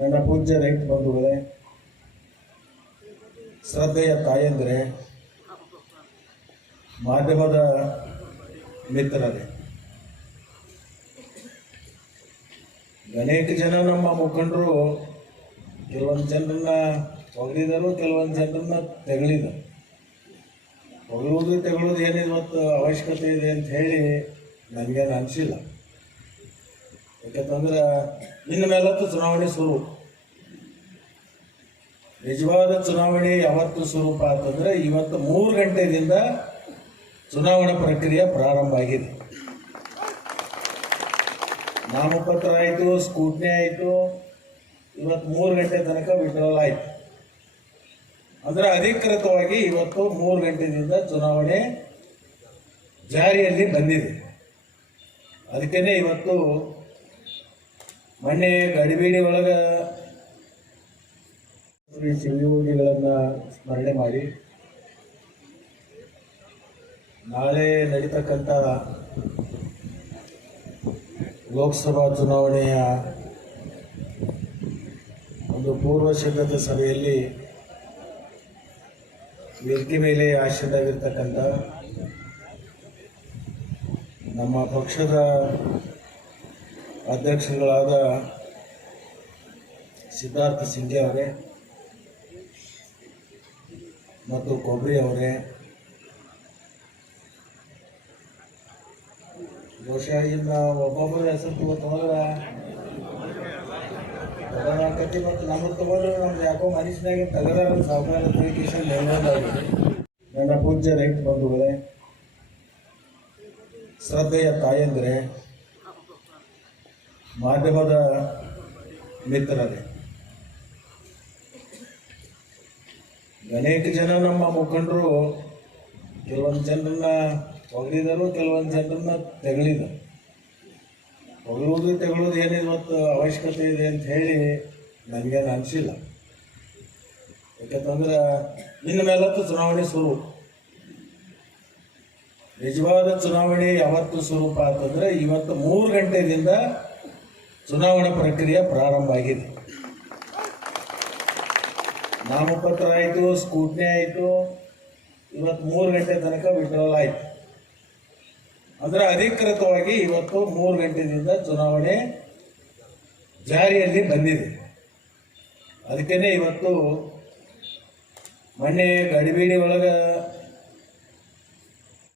ನನ್ನ ಪೂಜ್ಯ ರೈತ ಬಂಧುಗಳೇ, ಶ್ರದ್ಧೆಯ ತಾಯಂದ್ರೆ, ಮಾಧ್ಯಮದ ಮಿತ್ರರೇ, ಅನೇಕ ಜನ ನಮ್ಮ ಮುಖಂಡರು ಕೆಲವೊಂದು ಜನರನ್ನ ಹೊಗಳಿದರು, ಕೆಲವೊಂದು ಜನರನ್ನ ತೆಗಳಿದರು. ಹೊಗಳುವುದು ತೆಗೊಳ್ಳೋದು ಏನಿದೆ ಇವತ್ತು ಅವಶ್ಯಕತೆ ಇದೆ ಅಂತ ಹೇಳಿ ನನಗೇನು ಅನಿಸಿಲ್ಲ. ಯಾಕಂತಂದ್ರೆ ಇನ್ನು ಮೇಲತ್ತು ಚುನಾವಣೆ ಶುರು. ನಿಜವಾದ ಚುನಾವಣೆ ಯಾವತ್ತು ಸ್ವರೂಪ ಅಂತಂದ್ರೆ ಇವತ್ತು 3 ಗಂಟೆಯಿಂದ ಚುನಾವಣಾ ಪ್ರಕ್ರಿಯೆ ಪ್ರಾರಂಭ ಆಗಿದೆ. ನಾಮಪತ್ರ ಆಯಿತು, ಸ್ಕೂಟ್ನಿ ಆಯಿತು, ಇವತ್ತು 3 ಗಂಟೆ ತನಕ ವಿಡ್ರಾಲ್ ಆಯಿತು. ಅಂದರೆ ಅಧಿಕೃತವಾಗಿ ಇವತ್ತು 3 ಗಂಟೆಯಿಂದ ಚುನಾವಣೆ ಜಾರಿಯಲ್ಲಿ ಬಂದಿದೆ. ಅದಕ್ಕೇ ಇವತ್ತು ಮೊನ್ನೆ ಗಡಿಬೇಡಿ ಒಳಗೆ ಶ್ರೀ ಶಿವಯೋಗಿಗಳನ್ನು ಸ್ಮರಣೆ ಮಾಡಿ ನಾಳೆ ನಡೀತಕ್ಕಂಥ ಲೋಕಸಭಾ ಚುನಾವಣೆಯ ಒಂದು ಪೂರ್ವ ಸಿದ್ಧತೆ ಸಭೆಯಲ್ಲಿ ವೇದಿಕೆ ಮೇಲೆ ಆಶೀರ್ವಾದವಿರ್ತಕ್ಕಂಥ ನಮ್ಮ ಪಕ್ಷದ ಅಧ್ಯಕ್ಷರುಗಳಾದ ಸಿದ್ಧಾರ್ಥ ಸಿಂಗೆ ಅವರೇ ಮತ್ತು ಕೊಬ್ರಿ ಅವರೇ, ಬಹುಶಃ ಇನ್ನು ಒಬ್ಬೊಬ್ಬರ ಹೆಸರು ತಗೋತಂದ್ರೆ ತಗೋಕತಿ ಮತ್ತು ನಮಗೆ ತಗೊಂಡ್ರೆ ನಮ್ದು ಯಾಕೋ ಮನುಷ್ಯನಾಗಿ ತಗದಾರ ಸಾವುಕಾರ ಅಪ್ಲಿಕೇಶನ್ ನಿರ್ಣಯವಾಗಿದೆ. ನನ್ನ ಪೂಜ್ಯ ರೈತ ಬಂಧುಗಳೇ, ಶ್ರದ್ಧೆಯ ತಾಯಂದ್ರೆ, ಮಾಧ್ಯಮದ ಮಿತ್ರರೇ, ಅನೇಕ ಜನ ನಮ್ಮ ಮುಖಂಡರು ಕೆಲವೊಂದು ಜನರನ್ನ ಹೊಗಳಿದರು, ಕೆಲವೊಂದು ಜನರನ್ನ ತೆಗಳಿದರು. ಹೊಗಳುವುದು ತೆಗೊಳ್ಳೋದು ಏನಿದೆ ಇವತ್ತು ಅವಶ್ಯಕತೆ ಇದೆ ಅಂತ ಹೇಳಿ ನನಗೇನು ಅನಿಸಿಲ್ಲ. ಯಾಕಂತಂದ್ರೆ ಇನ್ನು ಮೇಲತ್ತು ಚುನಾವಣೆ ಶುರು. ನಿಜವಾದ ಚುನಾವಣೆ ಯಾವತ್ತು ಸ್ವರೂಪ ಅಂತಂದ್ರೆ ಇವತ್ತು 3 ಗಂಟೆಯಿಂದ ಚುನಾವಣಾ ಪ್ರಕ್ರಿಯೆ ಪ್ರಾರಂಭ ಆಗಿದೆ. ನಾಮಪತ್ರ ಆಯಿತು, ಸ್ಕೂಟ್ನಿ ಆಯಿತು, ಇವತ್ತು 3 ಗಂಟೆ ತನಕ ವಿಡ್ರಾಲ್ ಆಯಿತು. ಅಂದರೆ ಅಧಿಕೃತವಾಗಿ ಇವತ್ತು 3 ಗಂಟೆಯಿಂದ ಚುನಾವಣೆ ಜಾರಿಯಲ್ಲಿ ಬಂದಿದೆ. ಅದಕ್ಕೇ ಇವತ್ತು ಮೊನ್ನೆ ಗಡಿಬೇಡಿ ಒಳಗೆ